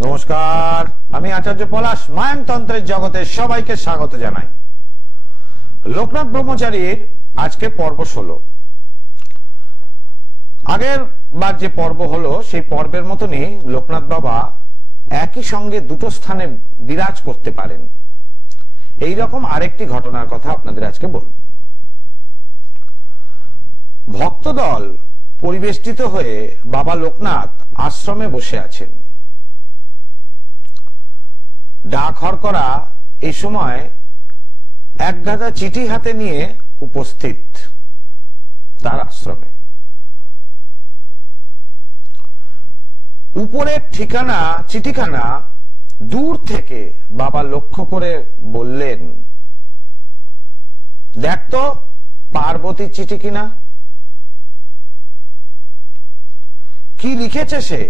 নমস্কার, আমি আচার্য পলাশ। মায়ানতন্ত্রের জগতে সবাইকে স্বাগত জানাই। লোকনাথ ব্রহ্মচারীর আজকে পর্ব 16। আগের বার যে পর্ব হলো সেই পর্বের মতনই লোকনাথ বাবা একই সঙ্গে দুটো স্থানে বিরাজ করতে পারেন। এই রকম আরেকটি ঘটনার কথা আপনাদের আজকে বলব। ভক্তদল পরিবেষ্টিত হয়ে বাবা লোকনাথ আশ্রমে বসে আছেন। ডাক হরকরা এই সময় এক গাদা চিঠি হাতে নিয়ে উপস্থিত তার আশ্রমে। উপরের ঠিকানা চিঠিখানা দূর থেকে বাবা লক্ষ্য করে বললেন, দেখ তো পার্বতীর চিঠি কিনা, কি লিখেছে সে।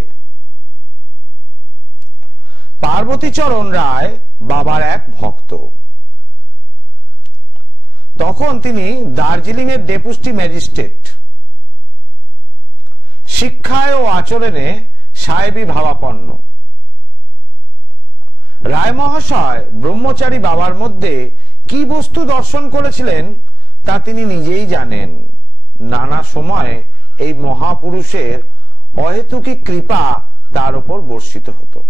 পার্বতীচরণ রায় বাবার এক ভক্ত। তখন তিনি দার্জিলিং এর ডেপুটি ম্যাজিস্ট্রেট, শিক্ষায় ও আচরণে সাহেবী ভাবাপন্ন। রায় মহাশয় ব্রহ্মচারী বাবার মধ্যে কি বস্তু দর্শন করেছিলেন তা তিনি নিজেই জানেন। নানা সময় এই মহাপুরুষের অহেতুকী কৃপা তার উপর বর্ষিত হতো।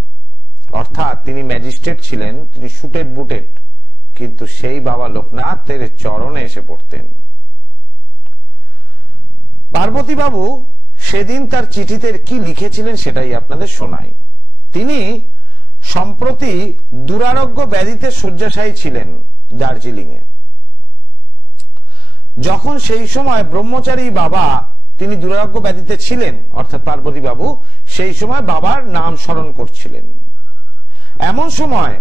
অর্থাৎ তিনি ম্যাজিস্ট্রেট ছিলেন, তিনি সুটেড বুটেড, কিন্তু সেই বাবা লোকনাথের চরণে এসে পড়তেন। পার্বতী বাবু সেদিন তার চিঠিতে কি লিখেছিলেন সেটাই আপনাদের শোনাই। তিনি সম্প্রতি দুরারোগ্য ব্যাধিতে শয্যাশায়ী ছিলেন দার্জিলিং এ। যখন সেই সময় ব্রহ্মচারী বাবা তিনি দুরারোগ্য ব্যাধিতে ছিলেন, অর্থাৎ পার্বতী বাবু সেই সময় বাবার নাম স্মরণ করছিলেন। এমন সময়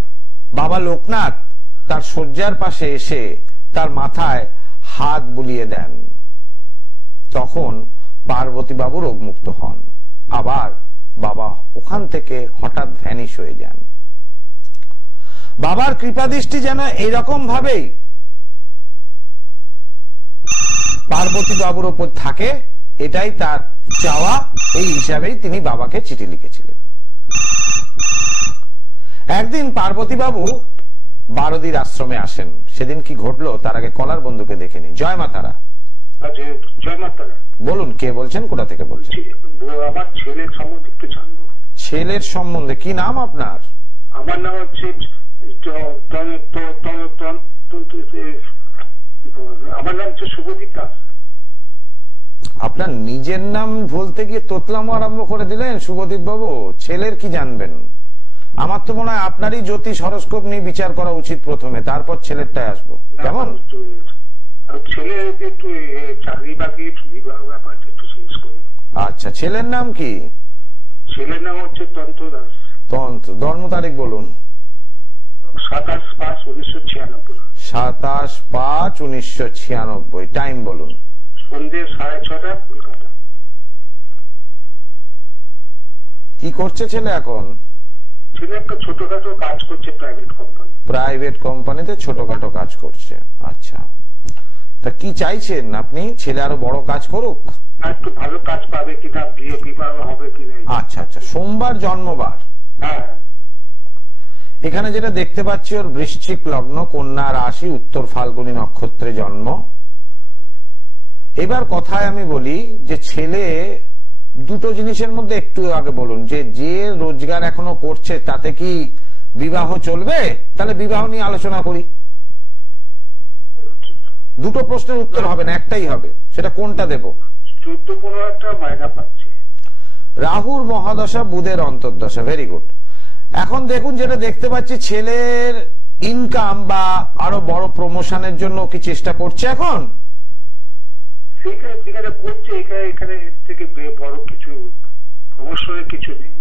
বাবা লোকনাথ তার শয্যার পাশে এসে তার মাথায় হাত বুলিয়ে দেন। তখন পার্বতী বাবু রোগমুক্ত হন। আবার বাবা ওখান থেকে হঠাৎ ভ্যানিশ হয়ে যান। বাবার কৃপাদৃষ্টি যেন এইরকম ভাবেই পার্বতী বাবুর উপর থাকে, এটাই তার চাওয়া। এই হিসাবেই তিনি বাবাকে চিঠি লিখেছিলেন। একদিন পার্বতী বাবু বারদির আশ্রমে আসেন। সেদিন কি ঘটলো তার আগে কলার বন্ধুকে দেখে নি। জয় মা তারা। জয় মা তারা। বলুন, কে বলছেন, কোথা থেকে বলছেন? আমার ছেলের সম্বন্ধে একটু জানবো। ছেলের সম্বন্ধে? কি নাম আপনার? আমার নাম হচ্ছে আমার নাম হচ্ছে শুভদীপ দাস। আপনার নিজের নাম বলতে গিয়ে তোতলামো আরম্ভ করে দিলেন শুভদীপ বাবু। ছেলের কি জানবেন? আমার তো মনে হয় আপনারই জ্যোতিষ হরস্কোপ নিয়ে বিচার করা উচিত প্রথমে, তারপর ছেলেরটায় আসবো। কেমন? ছেলে একটু চাকরি বাকরি বিবাহ ব্যাপারটা একটু চেঞ্জ করবো। আচ্ছা, ছেলের নাম কি? ছেলের নাম হচ্ছে তন্ত্র দাস। তন্ত্র। জন্ম তারিখ বলুন। 27/5/1996। 27/5/1996। টাইম বলুন। সন্ধ্যে 6:30 কলকাতা। কি করছে ছেলে এখন? ছেলে একটা ছোটখাটো কাজ করছে প্রাইভেট কোম্পানি। প্রাইভেট কোম্পানিতে ছোটখাটো কাজ করছে। আচ্ছা, তা কি চাইছেন আপনি? ছেলে আরো বড় কাজ করুক, একটু ভালো কাজ পাবে কিনা, বিয়ে বিবাহ হবে কিনা। আচ্ছা আচ্ছা, সোমবার জন্মবার। হ্যাঁ, এখানে যেটা দেখতে পাচ্ছি ওর বৃশ্চিক লগ্ন, কন্যা রাশি, উত্তর ফাল্গুনী নক্ষত্রে জন্ম। এবার কথায় আমি বলি যে ছেলে দুটো জিনিসের মধ্যে একটু আগে বলুন, যে রোজগার এখনো করছে তাতে কি বিবাহ চলবে? তাহলে বিবাহ নিয়ে আলোচনা করি। দুটো প্রশ্নের উত্তর হবে না, একটাই হবে। সেটা কোনটা দেব? 14-15 মাইনা পাচ্ছে। রাহুর মহাদশা, বুধের অন্তর্দশা। Very good. এখন দেখুন, যেটা দেখতে পাচ্ছি ছেলের ইনকাম বা আরো বড় প্রমোশনের জন্য কি চেষ্টা করছে এখন? সেখানে করছে, এখানে থেকে বড় কিছু প্রমোশনের কিছু নেই,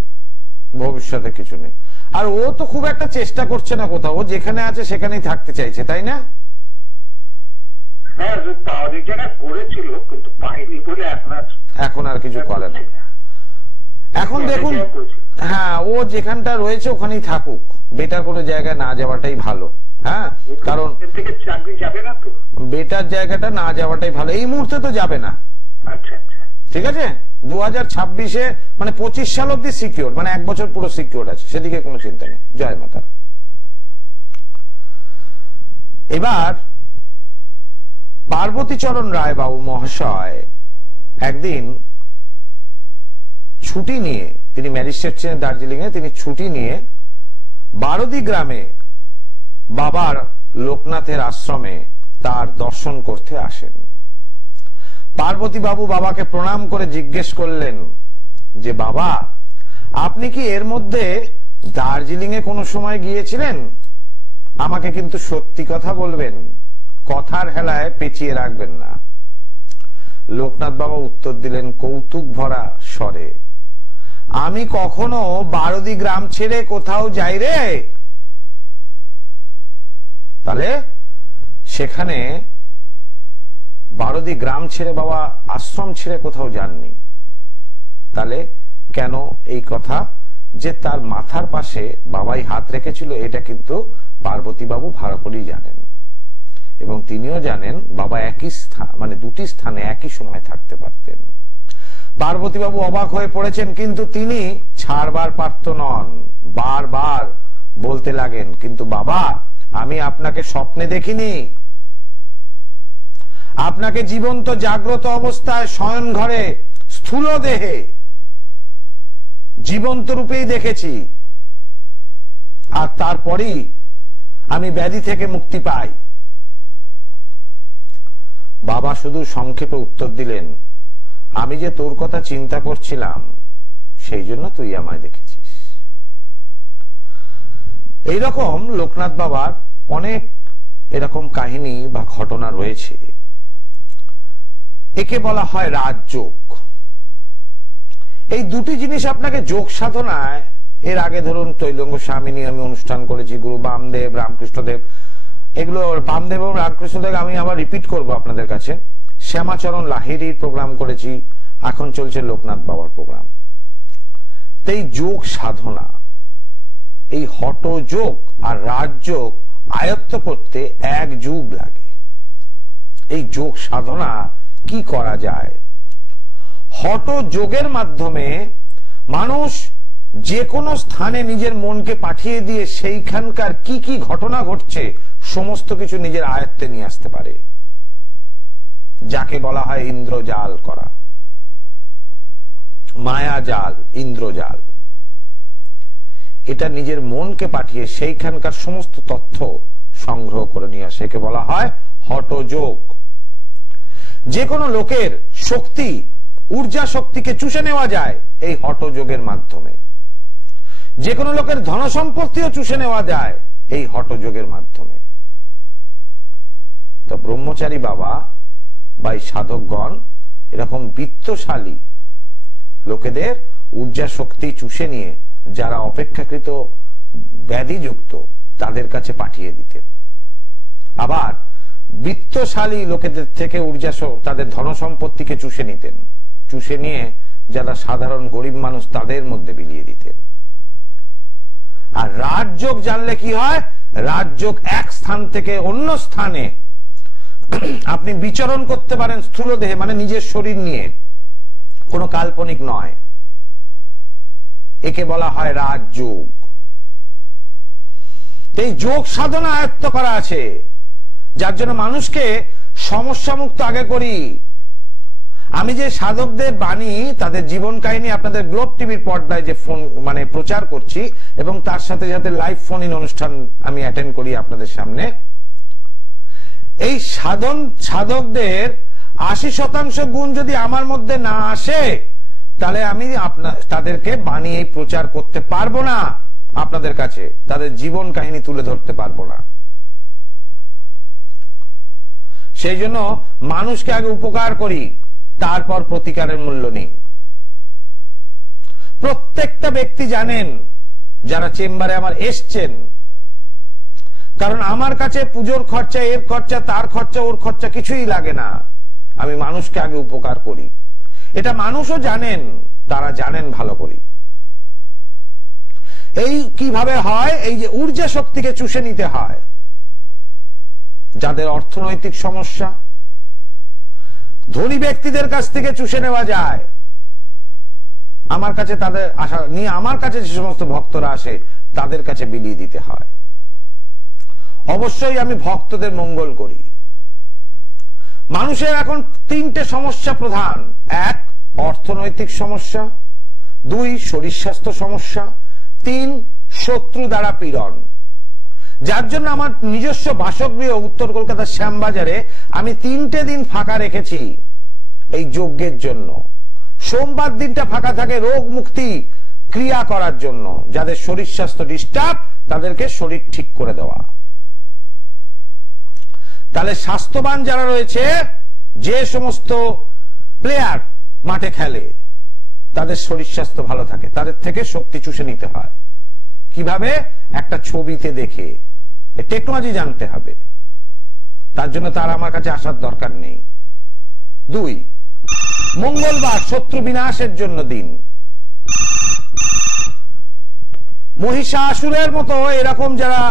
ভবিষ্যতে কিছু নেই। আর ও তো খুব একটা চেষ্টা করছে না কোথাও, ও যেখানে আছে সেখানেই থাকতে চাইছে, তাই না? হ্যাঁ, অনেক জায়গায় করেছিল কিন্তু পাইনি বলে এখন আর কিছু করে না। এখন দেখুন, হ্যাঁ, ও যেখানটা রয়েছে ওখানেই থাকুক, বেটার কোনো জায়গায় না যাওয়াটাই ভালো। হ্যাঁ, কারণ চাকরি যাবে না তো, বেটার জায়গাটা না যাওয়াটাই ভালো। এই মুহূর্তে তো যাবে না। আচ্ছা আচ্ছা, ঠিক আছে, 2026-এ মানে 25 সাল অব্দি সিকিউর, মানে 1 বছর পুরো সিকিউর আছে, সেদিকে কোনো চিন্তা নেই। জয় মাতা। এবার পার্বতীচরণ রায় বাবু মহাশয় একদিন ছুটি নিয়ে, তিনি ম্যাজিস্ট্রেট ছিলেন দার্জিলিং এ, তিনি ছুটি নিয়ে বারদি গ্রামে বাবার লোকনাথের আশ্রমে তার দর্শন করতে আসেন। পার্বতী বাবু বাবাকে প্রণাম করে জিজ্ঞেস করলেন যে বাবা, আপনি কি এর মধ্যে দার্জিলিং এ কোনো সময় গিয়েছিলেন? আমাকে কিন্তু সত্যি কথা বলবেন, কথার হেলায় পেঁচিয়ে রাখবেন না। লোকনাথ বাবা উত্তর দিলেন কৌতুক ভরা স্বরে, আমি কখনো বারদি গ্রাম ছেড়ে কোথাও যাই রে। তাহলে সেখানে বারদি গ্রাম ছেড়ে বাবা আশ্রম ছেড়ে কোথাও যাননি। তাহলে কেন এই কথা? যে তার মাথার পাশে বাবাই হাত রেখেছিল, এটা কিন্তু পার্বতী বাবু ভালো করেই জানেন, এবং তিনিও জানেন বাবা একই স্থান, মানে দুটি স্থানে একই সময় থাকতে পারতেন। পার্বতী বাবু অবাক হয়ে পড়েছেন, কিন্তু তিনি ছাড়বার পারত নন। বারবার বলতে লাগেন, কিন্তু বাবা, আমি আপনাকে স্বপ্নে দেখিনি, আপনাকে জীবন্ত জাগ্রত অবস্থায় শয়ন ঘরে স্থূল দেহে জীবন্ত রূপেই দেখেছি, আর তারপরেই আমি ব্যাধি থেকে মুক্তি পাই। বাবা শুধু সংক্ষেপে উত্তর দিলেন, আমি যে তোর কথা চিন্তা করছিলাম সেই জন্য তুই আমায় দেখেছিস। এইরকম লোকনাথ বাবার অনেক এরকম কাহিনী বা ঘটনা রয়েছে। একে বলা হয় রাজযোগ। এই দুটি জিনিস আপনাকে যোগ সাধনায়, এর আগে ধরুন তৈলঙ্গ স্বামী নিয়ে আমি অনুষ্ঠান করেছি, গুরু বামদেব, রামকৃষ্ণদেব, এগুলো বামদেব এবং রামকৃষ্ণদেব আমি আবার রিপিট করব আপনাদের কাছে। শ্যামাচরণ লাহিড়ির প্রোগ্রাম করেছি, এখন চলছে লোকনাথ বাবার প্রোগ্রাম। এই যোগ সাধনা, এই হঠযোগ আর রাজযোগ আয়ত্ত করতে 1 যুগ লাগে। এই যোগ সাধনা কি করা যায়? হঠযোগের মাধ্যমে মানুষ যে কোনো স্থানে নিজের মনকে পাঠিয়ে দিয়ে সেইখানকার কি কি ঘটনা ঘটছে সমস্ত কিছু নিজের আয়ত্তে নিয়ে আসতে পারে, যাকে বলা হয় ইন্দ্রজাল করা, মায়াজাল, ইন্দ্রজাল। এটা নিজের মনকে পাঠিয়ে সেইখানকার সমস্ত তথ্য সংগ্রহ করে নিয়ে আসে, একে বলা হয় হঠযোগ। যে কোনো লোকের শক্তি, ঊর্জা শক্তিকে চুষে নেওয়া যায় এই হঠযোগের মাধ্যমে। যে কোনো লোকের ধন সম্পত্তিও চুষে নেওয়া যায় এই হঠযোগের মাধ্যমে। তো ব্রহ্মচারী বাবা বা এই সাধকগণ এরকম বিত্তশালী লোকেদের ঊর্জা শক্তি চুষে নিয়ে যারা অপেক্ষাকৃত ব্যাধিযুক্ত তাদের কাছে পাঠিয়ে দিতেন। আবার বিত্তশালী লোকেদের থেকে ঊর্জা, তাদের ধন সম্পত্তিকে চুষে নিতেন, চুষে নিয়ে যারা সাধারণ গরিব মানুষ তাদের মধ্যে বিলিয়ে দিতেন। আর রাজযোগ জানলে কি হয়? রাজযোগ এক স্থান থেকে অন্য স্থানে আপনি বিচরণ করতে পারেন স্থূল দেহে, মানে নিজের শরীর নিয়ে, কোনো কাল্পনিক নয়। একে বলা হয় রাজযোগ। এই যোগ সাধনা আয়ত্ত করা আছে, যার জন্য মানুষকে সমস্যা মুক্ত আগে করি। আমি যে সাধকদের বাণী, তাদের জীবন কাহিনী আপনাদের গ্লোব টিভির পর্দায় যে ফোন মানে প্রচার করছি, এবং তার সাথে সাথে লাইভ ফোন ইন অনুষ্ঠান আমি অ্যাটেন্ড করি আপনাদের সামনে, এই সাধকদের 80% গুণ যদি আমার মধ্যে না আসে, তাহলে আমি তাদেরকে বাণী এই প্রচার করতে পারবো না, আপনাদের কাছে তাদের জীবন কাহিনী তুলে ধরতে পারবো না। সেই জন্য মানুষকে আগে উপকার করি, তারপর প্রতিকারের মূল্য নেই। প্রত্যেকটা ব্যক্তি জানেন যারা চেম্বারে আমার এসছেন, কারণ আমার কাছে পুজোর খরচা, এর খরচা, তার খরচা, ওর খরচা কিছুই লাগে না। আমি মানুষকে আগে উপকার করি, এটা মানুষও জানেন, তারা জানেন ভালো করি। এই কিভাবে হয়? এই যে ঊর্জা শক্তিকে চুষে নিতে হয়। যাদের অর্থনৈতিক সমস্যা, ধনী ব্যক্তিদের কাছ থেকে চুষে নেওয়া যায়। আমার কাছে তাদের আশা নিয়ে আমার কাছে যে সমস্ত ভক্তরা আসে তাদের কাছে বিলিয়ে দিতে হয়। অবশ্যই আমি ভক্তদের মঙ্গল করি। মানুষের এখন তিনটে সমস্যা প্রধান: এক, অর্থনৈতিক সমস্যা; দুই, শরীর স্বাস্থ্য সমস্যা; তিন, শত্রু দ্বারা পীড়ন। যার জন্য আমার নিজস্ব বাসগৃহ উত্তর কলকাতার শ্যামবাজারে আমি 3টে দিন ফাঁকা রেখেছি এই যজ্ঞের জন্য। সোমবার দিনটা ফাঁকা থাকে রোগ মুক্তি ক্রিয়া করার জন্য, যাদের শরীর স্বাস্থ্য ডিস্টার্ব তাদেরকে শরীর ঠিক করে দেওয়া। তাহলে স্বাস্থ্যবান যারা রয়েছে, যে সমস্ত প্লেয়ার মাঠে খেলে তাদের শরীর স্বাস্থ্য ভালো থাকে, তাদের থেকে শক্তি চুষে নিতে হয়। কিভাবে? একটা ছবিতে দেখে। টেকনোলজি জানতে হবে, তার জন্য তার আমার কাছে আসার দরকার নেই। দুই, মঙ্গলবার শত্রু বিনাশের জন্য দিন। মহিষাসুরের মতো এরকম যারা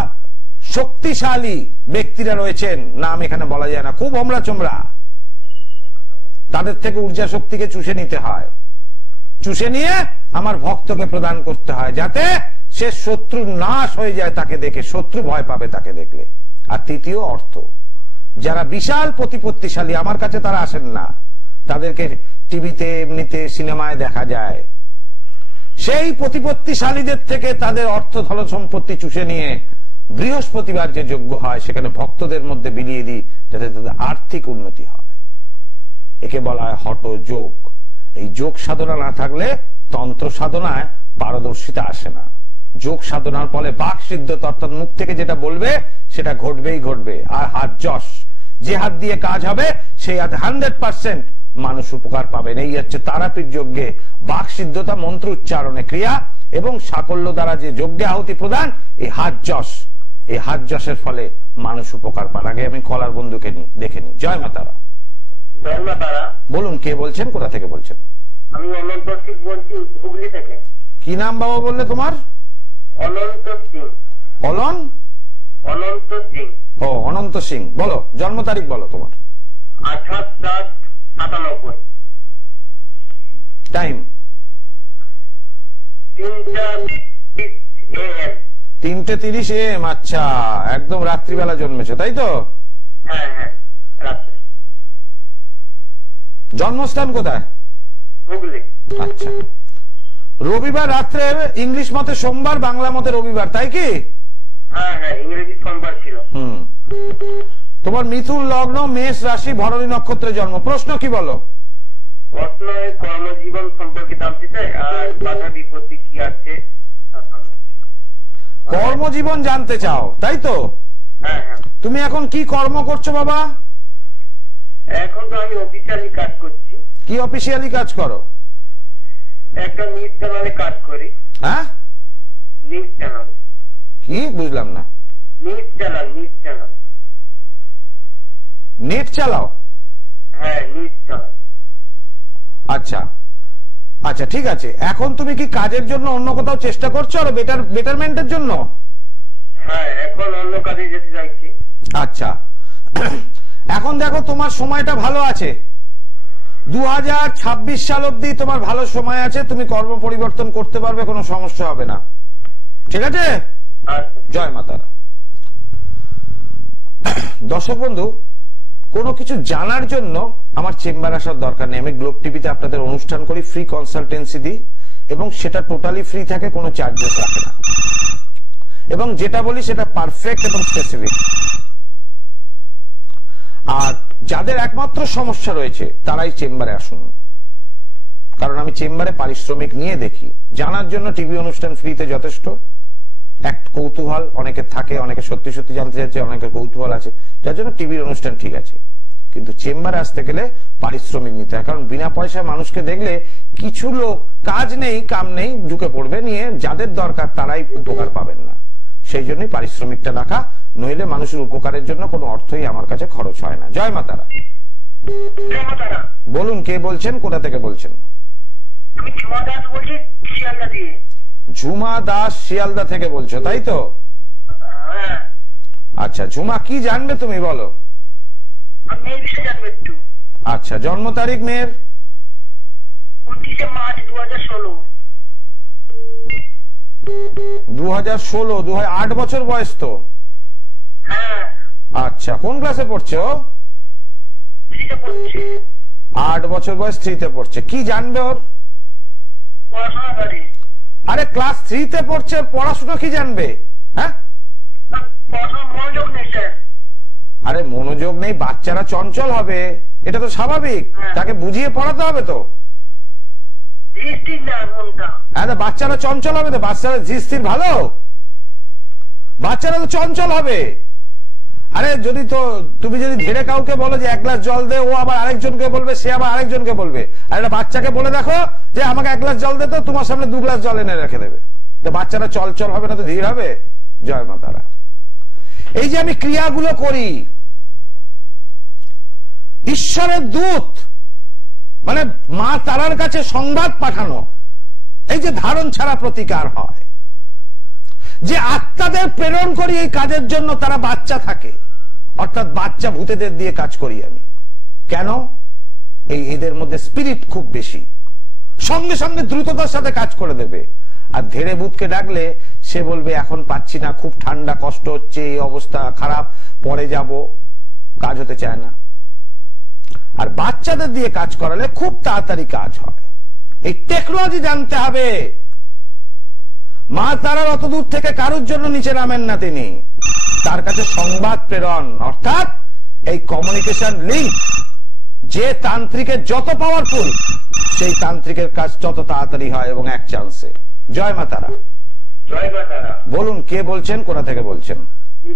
শক্তিশালী ব্যক্তিরা রয়েছেন, নাম এখানে বলা যায় না, খুব ওমরা চোমরা, তাদের থেকে ঊর্জা শক্তিকে চুষে নিতে হয়। চুষে নিয়ে আমার ভক্তকে প্রদান করতে হয়, যাতে সে শত্রু নাশ হয়ে যায় তাকে দেখে, শত্রু ভয় পাবে তাকে দেখলে। আর তৃতীয়, অর্থ। যারা বিশাল প্রতিপত্তিশালী আমার কাছে তারা আসেন না, তাদেরকে টিভিতে এমনিতে সিনেমায় দেখা যায়। সেই প্রতিপত্তিশালীদের থেকে তাদের অর্থ ধন সম্পত্তি চুষে নিয়ে বৃহস্পতিবার যে যজ্ঞ হয় সেখানে ভক্তদের মধ্যে বিলিয়ে দিই, যাতে তাদের আর্থিক উন্নতি হয়। একে বলা হয় হঠ যোগ। এই যোগ সাধনা না থাকলে তন্ত্র সাধনায় পারদর্শিতা আসে না। যোগ সাধনার ফলে বাক সিদ্ধতা, অর্থাৎ মুখ থেকে যেটা বলবে সেটা ঘটবেই ঘটবে। আর হাত যশ, যে হাত দিয়ে কাজ হবে সেই হাত 100% মানুষ উপকার পাবেন। এই হচ্ছে তারাপীঠ যজ্ঞে বাক সিদ্ধতা, মন্ত্র উচ্চারণে ক্রিয়া এবং সাকল্য দ্বারা যে যজ্ঞে আহুতি প্রদান, এই হাত যশ, এই হাত যশের ফলে মানুষ উপকার পান। আগে আমি কলার বন্ধুকে দেখে নি। জয় মাতারা। জয় মাতারা। বলুন, কে বলছেন, কোথা থেকে বলছেন? আমি অনন্ত সিং বলছি, হুগলি থেকে। কি নাম বাবা বললে তোমার? অনন্ত সিং। অনন্ত সিং। ও, অনন্ত সিং। বলো, জন্ম তারিখ বলো তোমার। 28/7/97। টাইম? 3:30 AM। আচ্ছা, একদম রাত্রিবেলা জন্মেছো, তাই তো? হ্যাঁ হ্যাঁ, রাত্রে। জন্মস্থান কোথায়? হুগলি। আচ্ছা, রবিবার রাত্রে, ইংলিশ মতে সোমবার, বাংলা মতে রবিবার, তাই কি? হ্যাঁ হ্যাঁ, ইংরেজি সোমবার ছিল। তোমার মিথুন লগ্ন, মেষ রাশি, ভরণী নক্ষত্রে জন্ম। প্রশ্ন কি বলো? প্রশ্ন কর্মজীবন সম্পর্কে জানতে চাই, আর বাধা বিপত্তি কি আছে। কর্মজীবন জানতে চাও, তাই তো? হ্যাঁ হ্যাঁ। তুমি এখন কি কর্ম করছো বাবা? এখন তো আমি অফিসিয়ালি কাজ করছি। কি অফিসিয়ালি কাজ করো? একটা নিউজ চ্যানেলে কাজ করি। হ্যাঁ, নিউজ চ্যানেল। কি বুঝলাম না? News channel. নেট চালাও? হ্যাঁ, নিউজ চ্যানেল। আচ্ছা আচ্ছা, ঠিক আছে। এখন তুমি কি কাজের জন্য অন্য কোথাও চেষ্টা করছো, আরো বেটারমেন্টের জন্য? হ্যাঁ, এখন অন্য কাজে যেতে চাইছি। আচ্ছা, এখন দেখো তোমার সময়টা ভালো আছে। 2026 সাল অব্দি তোমার ভালো সময় আছে, তুমি কর্ম পরিবর্তন করতে পারবে, কোনো সমস্যা হবে না। ঠিক আছে? জয় মাতারা। দর্শক বন্ধু, কোনো কিছু জানার জন্য আমার চেম্বার আসার দরকার নেই। আমি গ্লোব টিভিতে আপনাদের অনুষ্ঠান করি, ফ্রি কনসালটেন্সি দিই, এবং সেটা টোটালি ফ্রি থাকে, কোনো চার্জেস রাখে না, এবং যেটা বলি সেটা পারফেক্ট এবং স্পেসিফিক। আর যাদের একমাত্র সমস্যা রয়েছে তারাই চেম্বারে আসুন, কারণ আমি চেম্বারে পারিশ্রমিক নিয়ে দেখি। জানার জন্য টিভি অনুষ্ঠান ফ্রিতে যথেষ্ট। এক কৌতূহল অনেকের থাকে, অনেকে সত্যি সত্যি জানতে চাইছে, অনেকের কৌতূহল আছে, যার জন্য টিভির অনুষ্ঠান ঠিক আছে। কিন্তু চেম্বারে আসতে গেলে পারিশ্রমিক নিতে হয়, কারণ বিনা পয়সায় মানুষকে দেখলে কিছু লোক কাজ নেই কাম নেই ঢুকে পড়বে, নিয়ে যাদের দরকার তারাই উপকার পাবেন না। সেই জন্যই পারিশ্রমিকটা রাখা, নইলে মানুষের উপকারের জন্য কোনো অর্থই আমার কাছে খরচ হয় না। জয় মাতারা। বলুন, কে বলছেন, কোথা থেকে বলছেন? আমি ঝুমা দাস বলছি, শিয়ালদা থেকে। ঝুমা দাস শিয়ালদা থেকে বলছো, তাই তো? হ্যাঁ। আচ্ছা ঝুমা, কি জানবে তুমি বলো? মেয়ের বিষয়ে জানবো একটু। আচ্ছা, জন্ম তারিখ মেয়ের? 29 মার্চ 2016। 2016, 8 বছর বয়স তো। হ্যাঁ। আচ্ছা, কোন ক্লাসে পড়ছে ও? 3-তে পড়ছে। 8 বছর বয়স, 3-তে পড়ছে। কি জানবে ওর? পড়াশোনা করে। আরে ক্লাস 3-তে পড়ছে, পড়াশোনা কি জানবে? হ্যাঁ, পড়াশোনা মনোযোগ নেই স্যার। আরে মনোযোগ নেই, বাচ্চারা চঞ্চল হবে, এটা তো স্বাভাবিক। তাকে বুঝিয়ে পড়াতে হবে তো। স্থির না মনটা। হ্যাঁ, বাচ্চারা চঞ্চল হবে তো। বাচ্চারা স্থির ভালো? বাচ্চারা তো চঞ্চল হবে। আরে যদি তো তুমি যদি ধীরে কাউকে বলো যে 1 গ্লাস জল দে, ও আবার আরেকজনকে বলবে, সে আবার আরেকজনকে বলবে। আর একটা বাচ্চাকে বলে দেখো যে আমাকে 1 গ্লাস জল দে, তো তোমার সামনে 2 গ্লাস জল এনে রেখে দেবে। তো বাচ্চারা চলচল হবে না, তো ধীর হবে। জয় মা তারা। এই যে আমি ক্রিয়াগুলো করি, ঈশ্বরের দূত মানে মা তারার কাছে সংবাদ পাঠানো, এই যে ধারণ ছাড়া প্রতিকার হয়, যে আত্মাদের প্রেরণ করি এই কাজের জন্য, তারা বাচ্চা থাকে, অর্থাৎ বাচ্চা ভূতেদের দিয়ে কাজ করি আমি। কেন? এদের মধ্যে স্পিরিট খুব বেশি, সঙ্গে সঙ্গে দ্রুততার সাথে কাজ করে দেবে। আর ধীরে ভূতকে ডাকলে সে বলবে এখন পাচ্ছি না, খুব ঠান্ডা, কষ্ট হচ্ছে, এই অবস্থা খারাপ, পরে যাব, কাজ হতে চায় না। আর বাচ্চাদের দিয়ে কাজ করালে খুব তাড়াতাড়ি কাজ হয়। এই টেকনোলজি জানতে হবে। মা তারার অত দূর থেকে কারোর জন্য নিচে নামেন না তিনি, তার কাছে সংবাদ প্রেরণ, অর্থাৎ এই কমিউনিকেশন লিঙ্ক। যে তান্ত্রিকের যত পাওয়ারফুল, সেই তান্ত্রিকের কাজ তত তাড়াতাড়ি হয় এবং এক চান্সে। জয় মা তারা। জয় মা তারা। বলুন, কে বলছেন, কোথা থেকে বলছেন?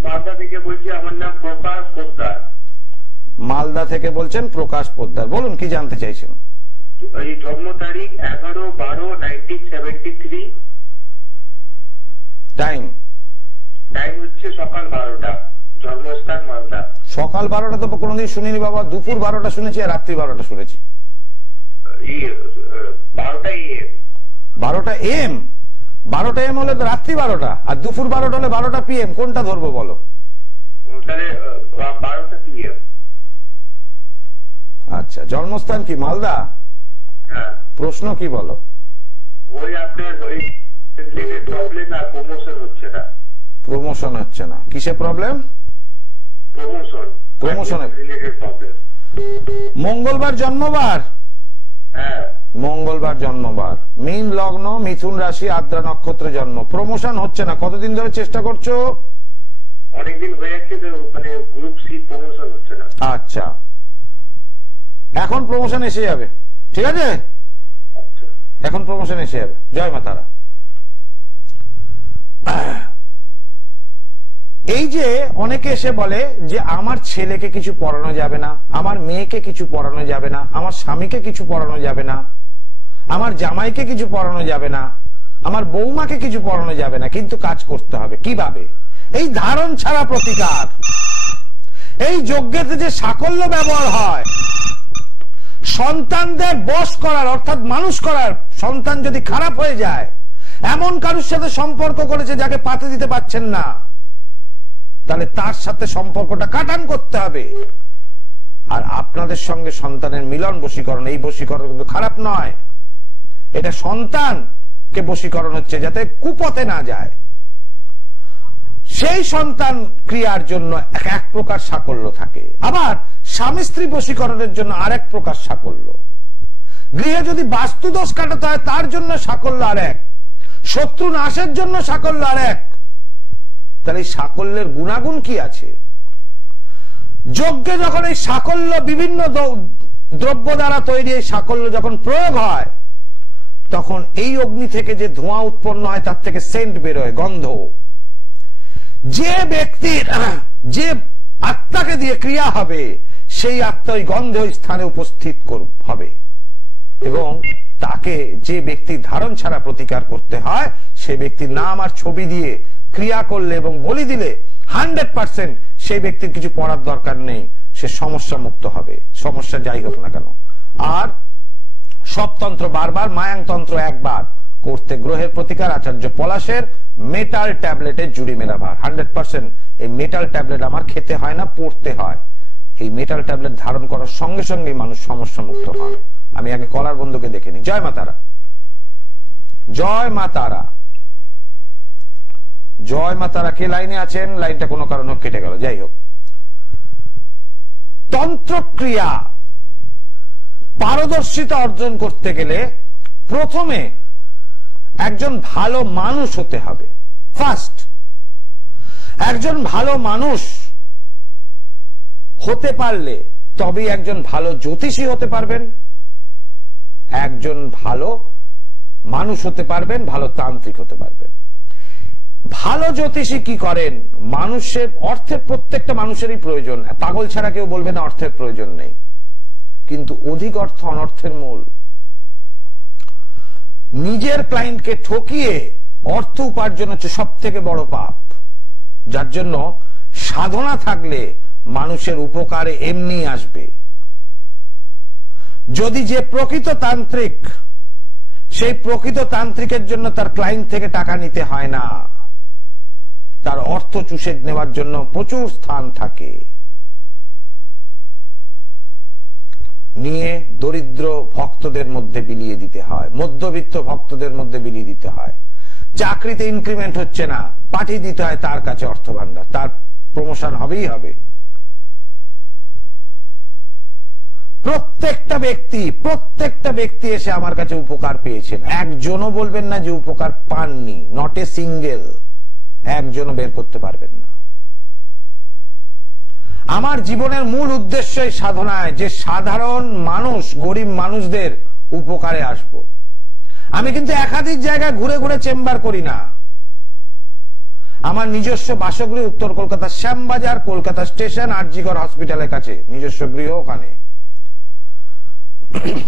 মালদা থেকে বলছি, আমার নাম প্রকাশ পোদ্দার। মালদা থেকে বলছেন প্রকাশ পোদ্দার, বলুন কি জানতে চাইছেন? এই জন্ম তারিখ 11/12/1973। টাইম হচ্ছে সকাল 12টা। জন্মস্থান মালদা। সকাল 12টা তো কোনোদিন শুনিনি বাবা। দুপুর 12টা শুনেছি, আর রাত্রি 12টা শুনেছি। 12টা AM। 12টা AM? 12টা AM হলে তো রাত্রি 12টা, আর দুপুর 12টা হলে 12টা PM। কোনটা ধরবো বলো? তাহলে 12টা PM। আচ্ছা, জন্মস্থান কি মালদা? হ্যাঁ। প্রশ্ন কি বলো? ওই আপনার ওই প্রবলেম, আর প্রমোশন হচ্ছে না। প্রমোশন হচ্ছে না? কিসে প্রবলেম? প্রমোশনে রিলেটেড প্রবলেম। মঙ্গলবার জন্মবার? হ্যাঁ। মঙ্গলবার জন্মবার, মীন লগ্ন, মিথুন রাশি, আদ্রা নক্ষত্রে জন্ম। প্রমোশন হচ্ছে না, কতদিন ধরে চেষ্টা করছো? অনেকদিন হয়ে যাচ্ছে, মানে গ্রুপ সি প্রমোশন হচ্ছে না। আচ্ছা, এখন প্রমোশন এসে যাবে, ঠিক আছে? আচ্ছা, এখন প্রমোশন এসে যাবে। জয় মা তারা। এই যে অনেকে এসে বলে যে আমার ছেলেকে কিছু পড়ানো যাবে না, আমার মেয়েকে কিছু পড়ানো যাবে না, আমার স্বামীকে কিছু পড়ানো যাবে না, আমার জামাইকে কিছু পড়ানো যাবে না, আমার বৌমাকে কিছু পড়ানো যাবে না, কিন্তু কাজ করতে হবে। কিভাবে? এই ধারণ ছাড়া প্রতিকার। এই যজ্ঞেতে যে সাকল্য ব্যবহার হয় সন্তানদের বশ করার, অর্থাৎ মানুষ করার। সন্তান যদি খারাপ হয়ে যায়, এমন কারোর সাথে সম্পর্ক করেছে যাকে পাতে দিতে পারছেন না, তাহলে তার সাথে সম্পর্কটা কাটান করতে হবে। আর আপনাদের সঙ্গে সন্তানের মিলন বশীকরণ, এই বশীকরণ কিন্তু খারাপ নয়, এটা সন্তানকে বশীকরণ হচ্ছে যাতে কুপথে না যায়। সেই সন্তান ক্রিয়ার জন্য এক প্রকার সাকল্য থাকে, আবার স্বামী স্ত্রী বশীকরণের জন্য আরেক প্রকার সাকল্য। গৃহে যদি বাস্তুদোষ কাটাতে হয় তার জন্য সাকল্য আরেক, শত্রু নাশের জন্য সাকল্য আরেক। তাহলে এই সাকল্যের গুণাগুণ কি আছে? যজ্ঞে যখন এই সাকল্য বিভিন্ন দ্রব্য দ্বারা তৈরি এই সাকল্য যখন প্রয়োগ হয়, তখন এই অগ্নি থেকে যে ধোঁয়া উৎপন্ন হয় তার থেকে সেন্ট বেরোয়, গন্ধ। যে ব্যক্তির যে আত্মাকে দিয়ে ক্রিয়া হবে, সেই আত্মা ওই গন্ধে ওই স্থানে উপস্থিত হবে, এবং তাকে যে ব্যক্তি ধারণ ছাড়া প্রতিকার করতে হয়, সে ব্যক্তির নাম আর ছবি দিয়ে ক্রিয়া করলে এবং বলি দিলে 100% সেই ব্যক্তির কিছু পড়ার দরকার নেই, সে সমস্যা মুক্ত হবে, সমস্যা যাই হোক না কেন। আর সব তন্ত্র বারবার, মায়াংতন্ত্র একবার করতে গ্রহের প্রতিকার আচার্য পলাশের মেটাল ট্যাবলেটের জুড়ি মেলা ভার 100%। এই মেটাল ট্যাবলেট আমার খেতে হয় না, পড়তে হয়। এই মেটাল ট্যাবলেট ধারণ করার সঙ্গে সঙ্গে মানুষ সমস্যা মুক্ত হন। আমি আগে কলার বন্ধুকে দেখে নি। জয় মা তারা। জয় মা তারা। জয় মা তারা, কে লাইনে আছেন? লাইনটা কোনো কারণে কেটে গেল, যাই হোক। তন্ত্রক্রিয়া পারদর্শিতা অর্জন করতে গেলে প্রথমে একজন ভালো মানুষ হতে হবে। ফার্স্ট, একজন ভালো মানুষ হতে পারলে তবেই একজন ভালো জ্যোতিষী হতে পারবেন, একজন ভালো মানুষ হতে পারবেন, ভালো তান্ত্রিক হতে পারবেন। ভালো জ্যোতিষী কি করেন? মানুষের অর্থের, প্রত্যেকটা মানুষেরই প্রয়োজন, পাগল ছাড়া কেউ বলবে না অর্থের প্রয়োজন নেই, কিন্তু অধিক অর্থ অনর্থের মূল। নিজের ক্লায়েন্টকে ঠকিয়ে অর্থ উপার্জন হচ্ছে সব থেকে বড় পাপ, যার জন্য সাধনা থাকলে মানুষের উপকারে এমনি আসবে। যদি যে প্রকৃত তান্ত্রিক, সেই প্রকৃত তান্ত্রিকের জন্য তার ক্লায়েন্ট থেকে টাকা নিতে হয় না, তার অর্থ চুষে নেওয়ার জন্য প্রচুর স্থান থাকে। নিয়ে দরিদ্র ভক্তদের মধ্যে বিলিয়ে দিতে হয়, মধ্যবিত্ত ভক্তদের মধ্যে বিলিয়ে দিতে হয়। চাকরিতে ইনক্রিমেন্ট হচ্ছে না, পাঠিয়ে দিতে হয় তার কাছে অর্থ ভান্ডার, তার প্রমোশন হবেই হবে। প্রত্যেকটা ব্যক্তি এসে আমার কাছে উপকার পেয়েছেন, একজনও বলবেন না যে উপকার পাননি, নট এ সিঙ্গেল, একজনও বের করতে পারবেন না। আমার জীবনের মূল উদ্দেশ্য এই সাধনায় যে সাধারণ মানুষ, গরিব মানুষদের উপকারে আসব। আমি কিন্তু একাধিক জায়গায় ঘুরে ঘুরে চেম্বার করি না। আমার নিজস্ব বাসগৃহ উত্তর কলকাতা শ্যামবাজার, কলকাতা স্টেশন, আরজিকর হসপিটালের কাছে নিজস্ব গৃহ, ওখানে।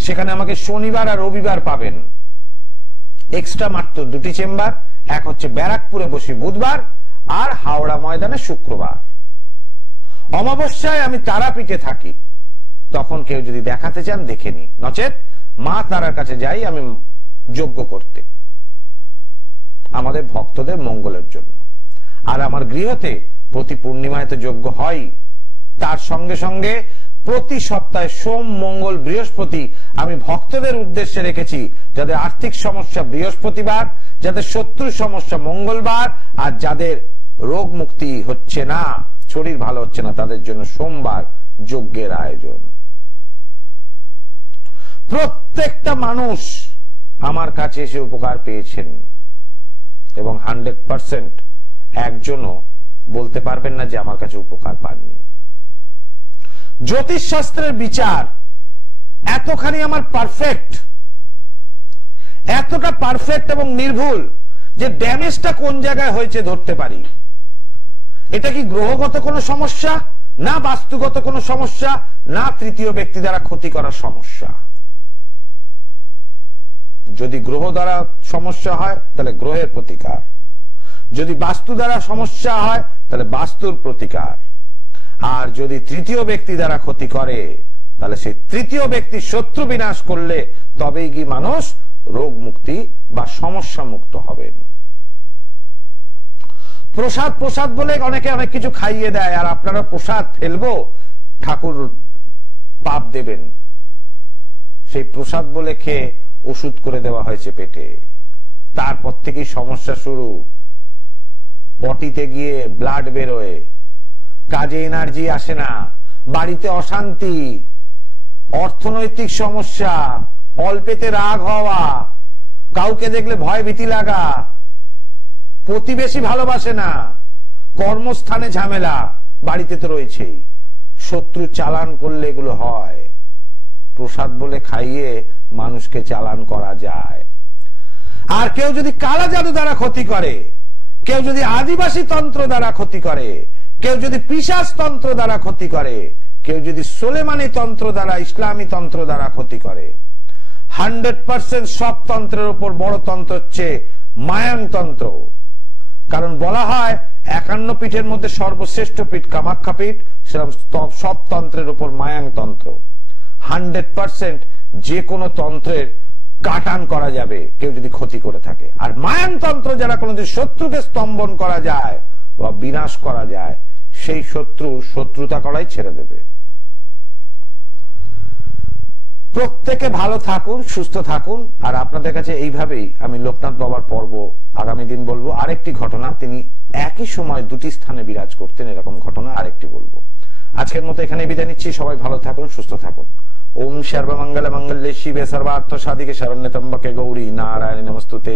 সেখানে আমাকে শনিবার আর রবিবার পাবেন। এক্সট্রা মাত্র 2টি চেম্বার, এক হচ্ছে ব্যারাকপুরে বসি বুধবার, আর হাওড়া ময়দানে শুক্রবার। অমাবস্যায় আমি তারাপীঠে থাকি, তখন কেউ যদি দেখাতে চান দেখে নি, নচেত মা তারার কাছে যাই আমি যজ্ঞ করতে, আমাদের ভক্তদের মঙ্গলের জন্য। আর আমার গৃহতে প্রতি পূর্ণিমায় তো যজ্ঞ হয়, তার সঙ্গে সঙ্গে প্রতি সপ্তাহে সোম, মঙ্গল, বৃহস্পতি আমি ভক্তদের উদ্দেশ্যে রেখেছি যাদের আর্থিক সমস্যা বৃহস্পতিবার, যাদের শত্রুর সমস্যা মঙ্গলবার, আর যাদের রোগ মুক্তি হচ্ছে না, শরীর ভালো হচ্ছে না, তাদের জন্য সোমবার যজ্ঞের আয়োজন। প্রত্যেকটা মানুষ আমার কাছে এসে উপকার পেয়েছেন এবং 100% একজনও বলতে পারবেন না যে আমার কাছে উপকার পাননি। জ্যোতিষ শাস্ত্রের বিচার এতখানি আমার পারফেক্ট, এতটা পারফেক্ট এবং নির্ভুল যে ড্যামেজটা কোন জায়গায় হয়েছে ধরতে পারি। এটা কি গ্রহগত কোনো সমস্যা, না বাস্তুগত কোনো সমস্যা, না তৃতীয় ব্যক্তি দ্বারা ক্ষতি করার সমস্যা। যদি গ্রহ দ্বারা সমস্যা হয় তাহলে গ্রহের প্রতিকার, যদি বাস্তু দ্বারা সমস্যা হয় তাহলে বাস্তুর প্রতিকার, আর যদি তৃতীয় ব্যক্তি দ্বারা ক্ষতি করে তাহলে সেই তৃতীয় ব্যক্তি শত্রু বিনাশ করলে তবেই কি মানুষ রোগ মুক্তি বা সমস্যা মুক্ত হবেন। প্রসাদ প্রসাদ বলে অনেকে অনেক কিছু খাইয়ে দেয়, আর আপনারা প্রসাদ ফেলবো, ঠাকুর পাপ দেবেন, সেই প্রসাদ বলে খেয়ে ওষুধ করে দেওয়া হয়েছে পেটে, তারপর থেকেই সমস্যা শুরু। পটিতে গিয়ে ব্লাড বেরোয়, কাজে এনার্জি আসে না, বাড়িতে অশান্তি, অর্থনৈতিক সমস্যা, অল্পেতে রাগ হওয়া, কাউকে দেখলে ভয় ভীতি লাগা, প্রতিবেশী ভালোবাসে না, কর্মস্থানে ঝামেলা, বাড়িতে তো রয়েছেই, শত্রু চালান করলে এগুলো হয়। প্রসাদ বলে খাইয়ে মানুষকে চালান করা যায়। আর কেউ যদি কালা জাদু দ্বারা ক্ষতি করে, কেউ যদি আদিবাসী তন্ত্র দ্বারা ক্ষতি করে, কেউ যদি পিশাচ তন্ত্র দ্বারা ক্ষতি করে, কেউ যদি সোলেমানি তন্ত্র দ্বারা, ইসলামী তন্ত্র দ্বারা ক্ষতি করে, 100% সব তন্ত্রের উপর বড় তন্ত্র হচ্ছে মায়াং তন্ত্র। কারণ বলা হয় 51 পীঠের মধ্যে সর্বশ্রেষ্ঠ পীঠ কামাখ্যা পীঠ, সেরকম সব তন্ত্রের উপর মায়াং তন্ত্র। 100% যে কোনো তন্ত্রের কাটান করা যাবে কেউ যদি ক্ষতি করে থাকে। আর মায়াং তন্ত্র যারা কোনোদিন শত্রুকে স্তম্ভন করা যায় বা বিনাশ করা যায়, সেই শত্রু শত্রুতা করাই ছেড়ে দেবে। প্রত্যেকে ভালো থাকুন, সুস্থ থাকুন। আর আপনাদের কাছে এইভাবেই আমি লোকনাথ বাবার পর্ব আগামী দিন বলবো। আরেকটি ঘটনা, তিনি একই সময় দুটি স্থানে বিরাজ করতেন, এরকম ঘটনা আরেকটি বলবো। আজকের মতো এখানে বিদায় নিচ্ছি। সবাই ভালো থাকুন, সুস্থ থাকুন। ওম সর্বমঙ্গল মঙ্গলে শিবে সর্বার্থ সাধিকে শরণ্যে ত্র্যম্বকে গৌরী নারায়ণী নমস্তুতে।